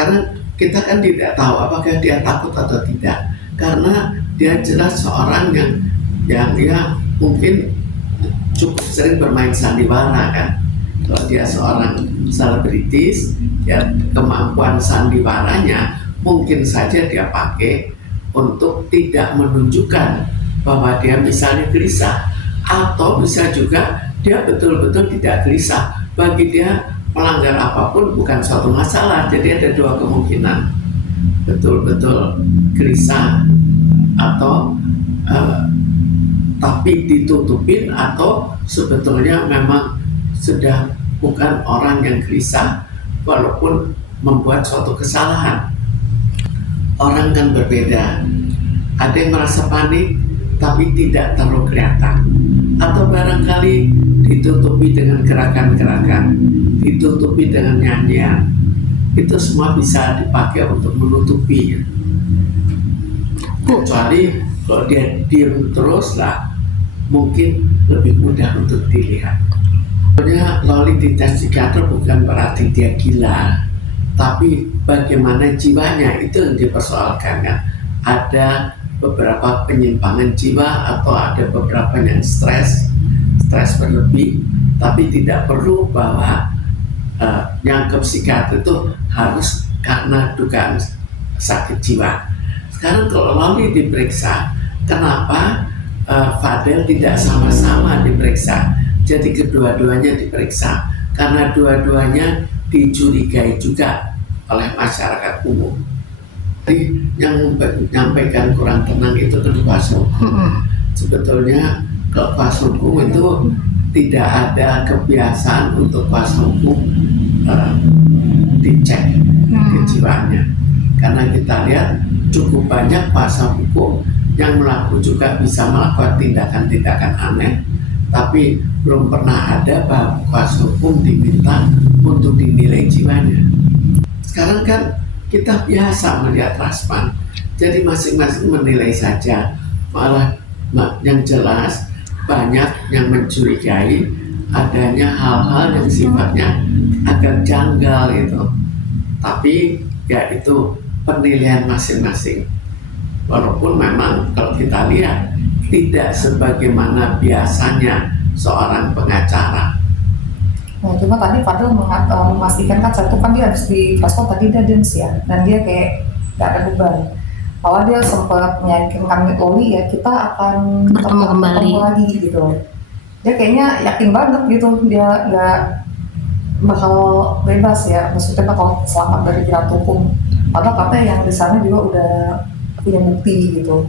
Karena kita kan tidak tahu apakah dia takut atau tidak, karena dia jelas seorang yang dia mungkin cukup sering bermain sandiwara kan. Kalau dia seorang selebritis, ya kemampuan sandiwaranya mungkin saja dia pakai untuk tidak menunjukkan bahwa dia misalnya gelisah, atau bisa juga dia betul-betul tidak gelisah. Bagi dia melanggar apapun bukan suatu masalah. Jadi ada dua kemungkinan, betul-betul gelisah atau tapi ditutupin, atau sebetulnya memang sudah bukan orang yang gelisah walaupun membuat suatu kesalahan. Orang kan berbeda, ada yang merasa panik tapi tidak terlalu kelihatan, atau barangkali ditutupi dengan gerakan-gerakan, ditutupi dengan nyanyian. Itu semua bisa dipakai untuk menutupi. Kecuali kalau dia diam terus lah, mungkin lebih mudah untuk dilihat. Sebenarnya Loli dites psikiater bukan berarti dia gila, tapi bagaimana jiwanya itu yang dipersoalkan kan. Ada beberapa penyimpangan jiwa, atau ada beberapa yang stres berlebih, tapi tidak perlu bahwa yang ke psikiater itu harus karena dugaan sakit jiwa. Sekarang kalau Loli diperiksa, kenapa Fadel tidak sama-sama diperiksa? Jadi kedua-duanya diperiksa karena dua-duanya dicurigai juga oleh masyarakat umum. Jadi yang menyampaikan kurang tenang itu ke kuasa hukum. Sebetulnya ke kuasa hukum itu tidak ada kebiasaan untuk kuasa hukum dicek kejiwaannya, karena kita lihat cukup banyak kuasa hukum yang bisa melakukan tindakan-tindakan aneh, tapi belum pernah ada bahwa kuasa hukum diminta untuk dinilai jiwanya. Sekarang kan kita biasa melihat rasman, jadi masing-masing menilai saja. Malah yang jelas banyak yang mencurigai adanya hal-hal yang sifatnya agak janggal itu. Tapi ya itu penilaian masing-masing. Walaupun memang kalau kita lihat tidak sebagaimana biasanya seorang pengacara. Nah, cuma tadi Fadel memastikan kan satu kan dia habis di transport tadi dia dance ya, dan dia kayak gak ada beban. Kalau dia sempat meyakinkan Loli ya kita akan bertemu kembali lagi gitu. Dia kayaknya yakin banget gitu, dia gak bakal bebas ya, maksudnya bakal selamat dari jerat hukum. Padahal katanya yang di sana juga udah punya bukti gitu.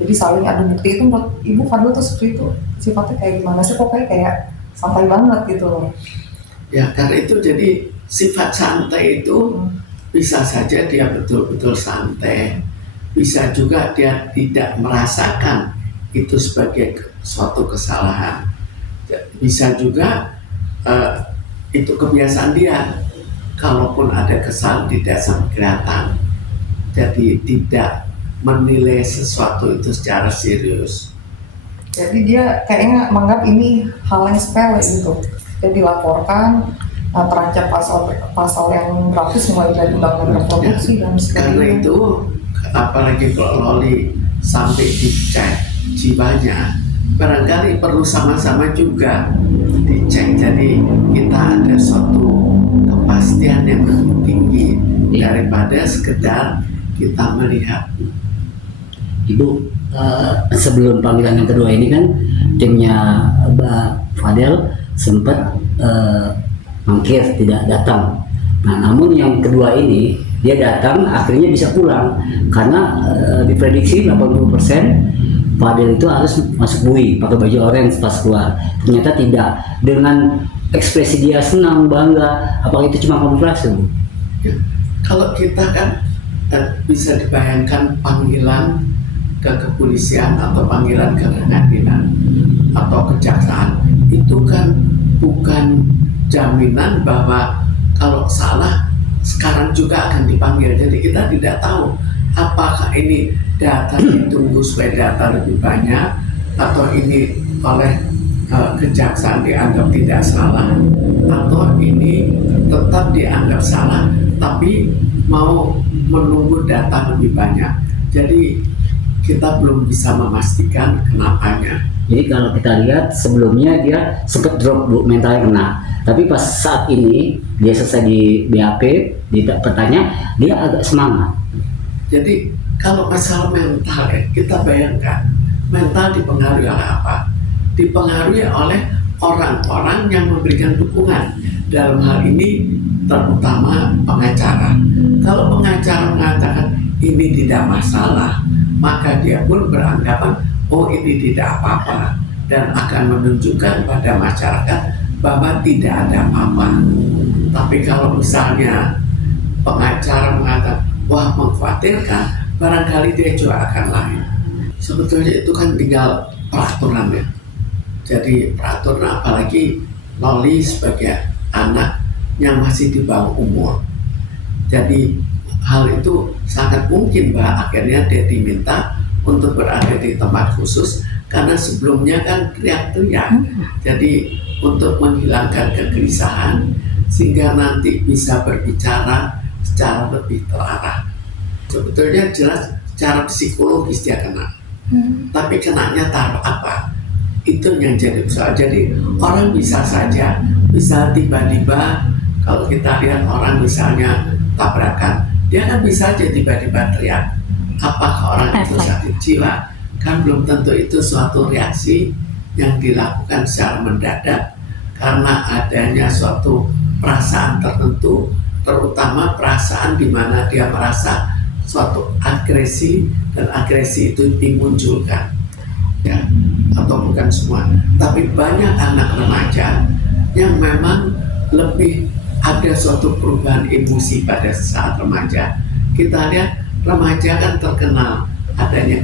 Jadi saling adu bukti itu menurut Ibu Fadel tuh seperti itu. Sifatnya kayak gimana sih, kok kayak santai banget gitu loh. Ya karena itu jadi sifat santai itu bisa saja dia betul-betul santai, bisa juga dia tidak merasakan itu sebagai suatu kesalahan, bisa juga itu kebiasaan dia, kalaupun ada kesalahan tidak sampai kelihatan, jadi tidak menilai sesuatu itu secara serius. Jadi dia kayaknya menganggap ini hal yang sepele gitu. Dia dilaporkan, terancam pasal yang berlapis mulai dari undang-undang produksi dan sebagainya. Karena itu, apalagi kalau Loli sampai dicek jiwanya, barangkali perlu sama-sama juga dicek. Jadi kita ada suatu kepastian yang lebih tinggi daripada sekedar kita melihat. Ibu, sebelum panggilan yang kedua ini kan timnya Mbak Fadel sempat mangkir tidak datang. Nah, namun yang kedua ini dia datang akhirnya bisa pulang karena diprediksi 80% Fadel itu harus masuk bui pakai baju orange pas keluar. Ternyata tidak. Dengan ekspresi dia senang, bangga, apakah itu cuma kamuflase, Bu? Ya, kalau kita kan bisa dibayangkan panggilan ke kepolisian atau panggilan ke pengadilan atau kejaksaan itu kan bukan jaminan bahwa kalau salah sekarang juga akan dipanggil. Jadi kita tidak tahu apakah ini data ditunggu supaya data lebih banyak, atau ini oleh kejaksaan dianggap tidak salah, atau ini tetap dianggap salah tapi mau menunggu data lebih banyak. Jadi kita belum bisa memastikan kenapanya. Jadi kalau kita lihat sebelumnya dia sempat drop Bu, mentalnya kena. Tapi pas saat ini dia selesai di BAP, di pertanyaan dia agak semangat. Jadi kalau masalah mental ya, kita bayangkan mental dipengaruhi oleh apa? Dipengaruhi oleh orang-orang yang memberikan dukungan. Dalam hal ini terutama pengacara. Kalau pengacara mengatakan ini tidak masalah, maka dia pun beranggapan oh ini tidak apa-apa, dan akan menunjukkan pada masyarakat bahwa tidak ada apa-apa. Tapi kalau misalnya pengacara mengatakan wah mengkhawatirkan, barangkali dia juga akan lain. Sebetulnya itu kan tinggal peraturan ya. Jadi peraturan, apalagi Loli sebagai anak yang masih di bawah umur. Jadi hal itu sangat mungkin bahwa akhirnya dia diminta untuk berada di tempat khusus karena sebelumnya kan teriak-teriak. Jadi untuk menghilangkan kegelisahan sehingga nanti bisa berbicara secara lebih terarah. Sebetulnya jelas secara psikologis dia kena. Tapi kenanya taruh apa? Itu yang jadi persoalan. Jadi orang bisa saja, bisa tiba-tiba kalau kita lihat orang misalnya tabrakan, dia kan bisa aja tiba-tiba teriak. Apakah orang itu sakit jiwa? Kan belum tentu itu suatu reaksi yang dilakukan secara mendadak karena adanya suatu perasaan tertentu, terutama perasaan di mana dia merasa suatu agresi, dan agresi itu dimunculkan ya, atau bukan semua, tapi banyak anak remaja yang memang lebih ada suatu perubahan emosi pada saat remaja. Kita lihat remaja kan terkenal adanya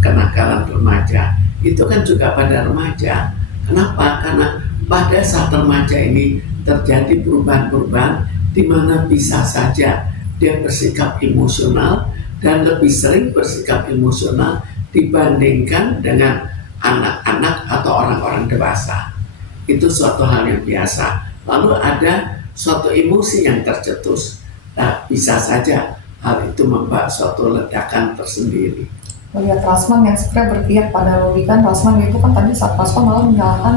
kenakalan remaja, itu kan juga pada remaja. Kenapa? Karena pada saat remaja ini terjadi perubahan-perubahan di mana bisa saja dia bersikap emosional dan lebih sering bersikap emosional dibandingkan dengan anak-anak atau orang-orang dewasa. Itu suatu hal yang biasa. Lalu ada suatu emosi yang tercetus. Nah, bisa saja hal itu membuat suatu ledakan tersendiri. Melihat Rasman yang sebenarnya berpihak pada logika, Rasman itu kan tadi saat Rasman malah menyalahkan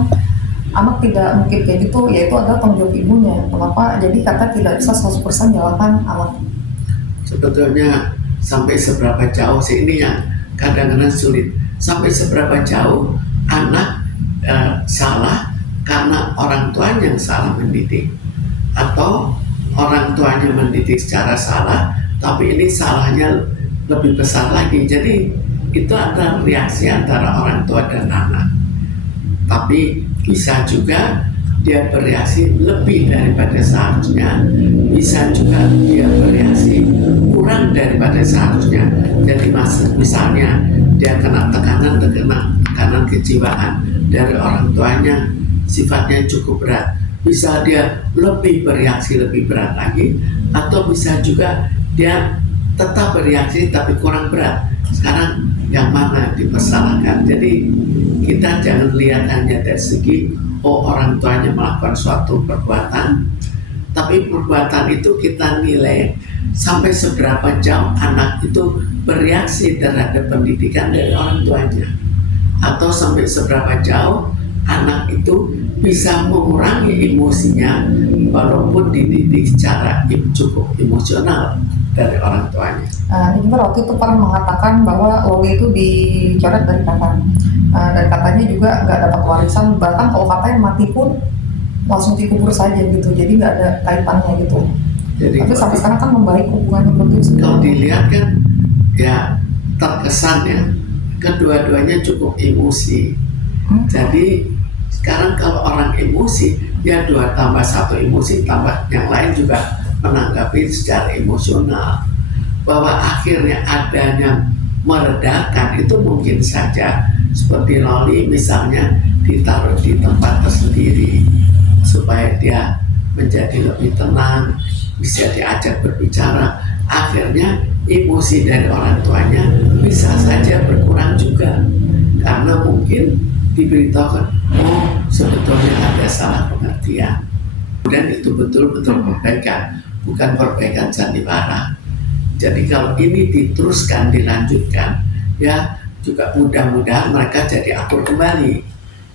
anak tidak mungkin kayak gitu, yaitu adalah tanggung jawab ibunya. Kenapa? Jadi kata tidak bisa 100% menyalahkan anak. Sebetulnya sampai seberapa jauh sih ini yang kadang-kadang sulit. Sampai seberapa jauh anak salah karena orang tuanya yang salah mendidik, atau orang tuanya mendidik secara salah, tapi ini salahnya lebih besar lagi. Jadi itu ada reaksi antara orang tua dan anak. Tapi bisa juga dia bereaksi lebih daripada seharusnya, bisa juga dia bereaksi kurang daripada seharusnya. Jadi misalnya dia kena tekanan kejiwaan dari orang tuanya sifatnya cukup berat, bisa dia lebih bereaksi lebih berat lagi, atau bisa juga dia tetap bereaksi tapi kurang berat. Sekarang yang mana dipersalahkan? Jadi kita jangan lihat hanya dari segi orang tuanya melakukan suatu perbuatan, tapi perbuatan itu kita nilai sampai seberapa jauh anak itu bereaksi terhadap pendidikan dari orang tuanya, atau sampai seberapa jauh anak itu bisa mengurangi emosinya walaupun dididik secara cukup emosional dari orang tuanya. Ini waktu itu pernah mengatakan bahwa Loli itu dicoret dari kakak, dan katanya juga nggak dapat warisan, bahkan kalau katanya mati pun langsung dikubur saja gitu, jadi nggak ada kaitannya gitu. Jadi, tapi sampai sekarang kan membaik hubungannya putus. Kalau dilihat kan ya terkesan ya kedua-duanya cukup emosi. Jadi sekarang kalau orang emosi ya 2 tambah 1 emosi tambah yang lain juga menanggapi secara emosional. Bahwa akhirnya adanya meredakan itu mungkin saja, seperti Loli misalnya ditaruh di tempat tersendiri supaya dia menjadi lebih tenang, bisa diajak berbicara, akhirnya emosi dari orang tuanya bisa saja berkurang juga karena mungkin diberitahukan sebetulnya ada salah pengertian, dan itu betul-betul perbaikan. bukan perbaikan sandiwara. Jadi kalau ini diteruskan, dilanjutkan, ya juga mudah-mudahan mereka jadi akur kembali.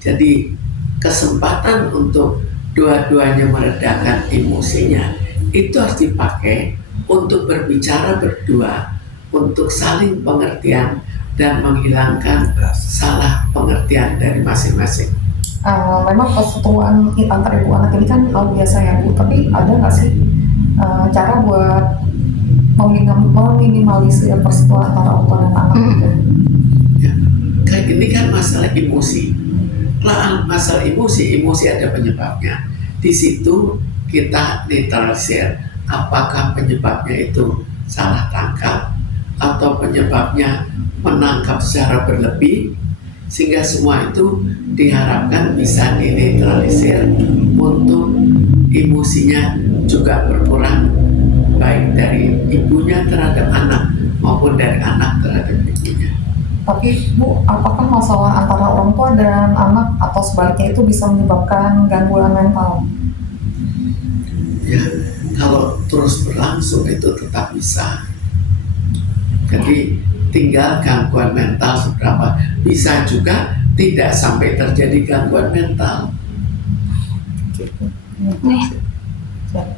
Jadi kesempatan untuk dua-duanya meredakan emosinya itu harus dipakai untuk berbicara berdua, untuk saling pengertian dan menghilangkan salah pengertian dari masing-masing. Memang persetujuan antar ibu anak ini kan hal biasa ya Bu, tapi ada nggak sih cara buat meminimalisir persetujuan antara orang tua dan anak gitu? Ya, kayak ini kan masalah emosi. Kalau masalah emosi ada penyebabnya. Di situ kita netralisir apakah penyebabnya itu salah tangkap atau penyebabnya menangkap secara berlebih, sehingga semua itu diharapkan bisa dinetralisir untuk emosinya juga berkurang, baik dari ibunya terhadap anak maupun dari anak terhadap ibunya. Tapi Bu, apakah masalah antara orang tua dan anak atau sebaliknya itu bisa menyebabkan gangguan mental? Ya, kalau terus berlangsung itu tetap bisa. Jadi tinggal gangguan mental seberapa. Bisa juga tidak sampai terjadi gangguan mental. Gitu. Nih. Siap.